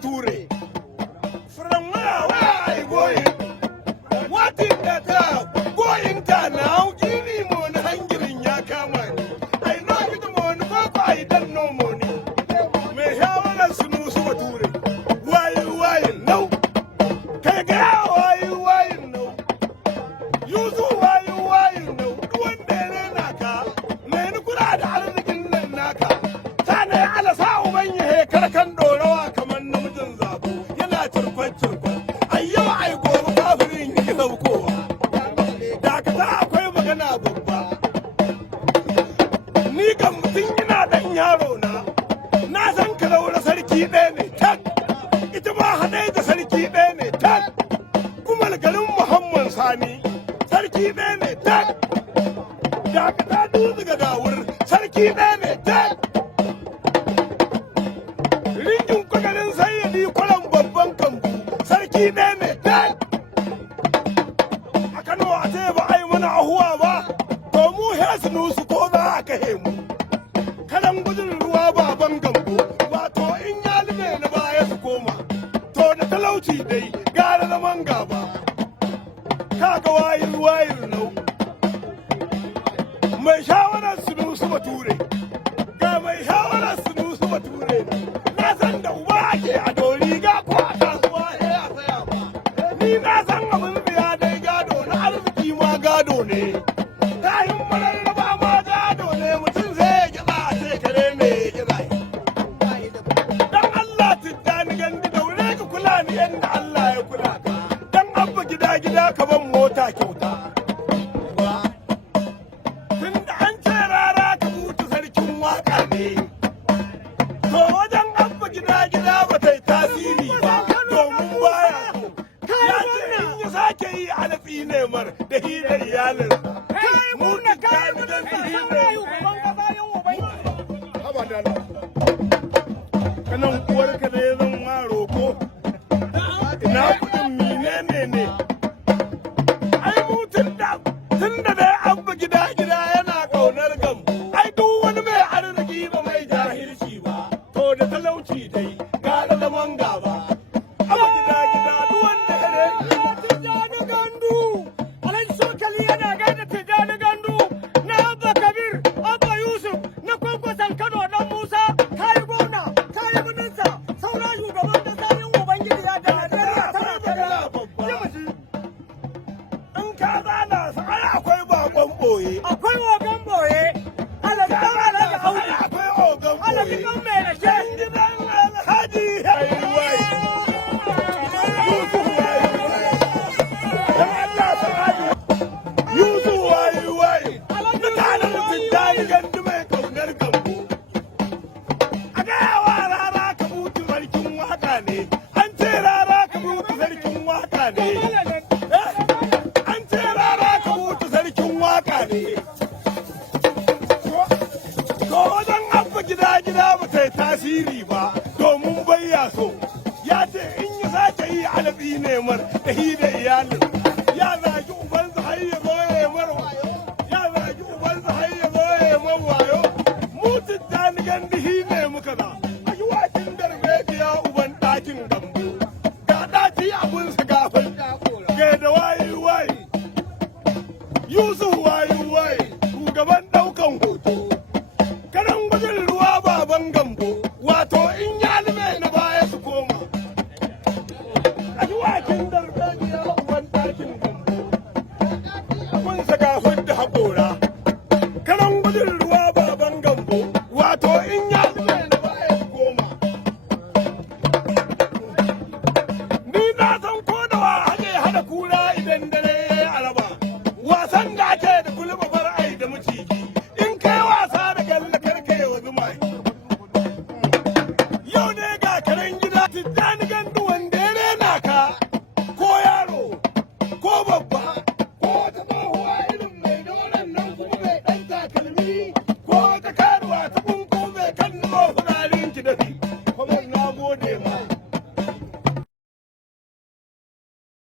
bature. From where I going? What is that going down now? Gini mon hangirin ya kama ni. I know you the mon papa I don't know money. Me hawana sunu su bature. Why no? Kaga why no? Yuzu why no? Wanda ne naka. Me ni kula da arzikin nan naka. Tane ala sa'u banye he karkan dorawa kamar namijin zabo. Yana turkwan. Ayyau ai gobe kafirin yi saukowa. Dakata akwai magana babba. Ni kan mutum yana dan yaro na san ka daura sarki ɗaya ne tak. Ita ma haɗe da sarki ɗaya ne tak. Kuma garin Muhammad Sani sarki ɗaya ne tak. Dakata dutse ga dawur sarki ɗaya ne tak. Ringin kwagarin sayyadi kwalan babban kambu sarki ɗaya ne tak. A Kano a ce ba a yi mana ahuwa ba, to mu hesinu su ko za a kahe mu. Kalan gudun ruwa baban gambo, wato in ya lime na baya su koma. To da talauci dai gara zaman gaba. Kaga wayir nau. Mai shawarar su bature, ga mai shawarar su bature. Na san da uba ake a dori ga ko a kasuwa ya saya ba. Ni na san abin biya dai gado na arziki ma gado ne. Kayan mararraba ma gado ne mutum zai ya gida a ce kare ne ya gida. Dan Allah tijjani gandi daure ka kula ni yadda Allah ya kula ka. Dan abba gida ka ban mota kyauta. Tunda an ce rara ka mutu sarkin waka ne. To wajen abba gida ba ta yi tasiri ba domin baya so. Ya ce in ya sake yi alafi ne mar da hidar iyalin. Muna kayan da kanan uwarka da ya zan ma roko. Ina kudin mine ne. Ai mutun da dai abba gida yana kaunar gam. Ai duk wani mai arziki ba mai jahilci ba. To da talauci dai gara zaman gaba. Abba gida duk wanda ya ne. Tijjani Gandu, Alhaji Sokali yana gaida Tijjani Gandu, na Abba Kabir, Abba Yusuf, na kwankwason Kano dan Musa, kayi gona, kayi minista, sauran shugaban da sanin Ubangiji ya da Najeriya tana magana babba. In ka zana su ai akwai bakon boye. Akwai ogan boye, Alhaji Dan Alhaji Audu, Akwai ogan boye. Alhaji Dan mai rake. Gidan Alhaji Haiwai. Yusuf wai. Mutanen Tijjani Gandu mai kaunar gambo. A gaya wa rara ka mutu sarkin waka ne. An ce rara ka mutu sarkin waka ne. An ce rara ka mutu sarkin waka ne. To wajen abba gida ba ta yi tasiri ba domin bayya so. Ya ce in ya sake yi alabi ne mar da hi da iyalin. Ya zagi ubansa har ya zo ya mar wayo. Ya zagi ubansa har ya zo ya mar wayo. Mu Tijjani Gandu hi ne muka za. A yi wakin darbejiya uban ɗakin gambo. Ga ɗaci abinsa gafin. Ga da wayi. Yusuf wayi. Shugaban ɗaukan hoto. Karan gudun ruwa baban gambo. Wato in ya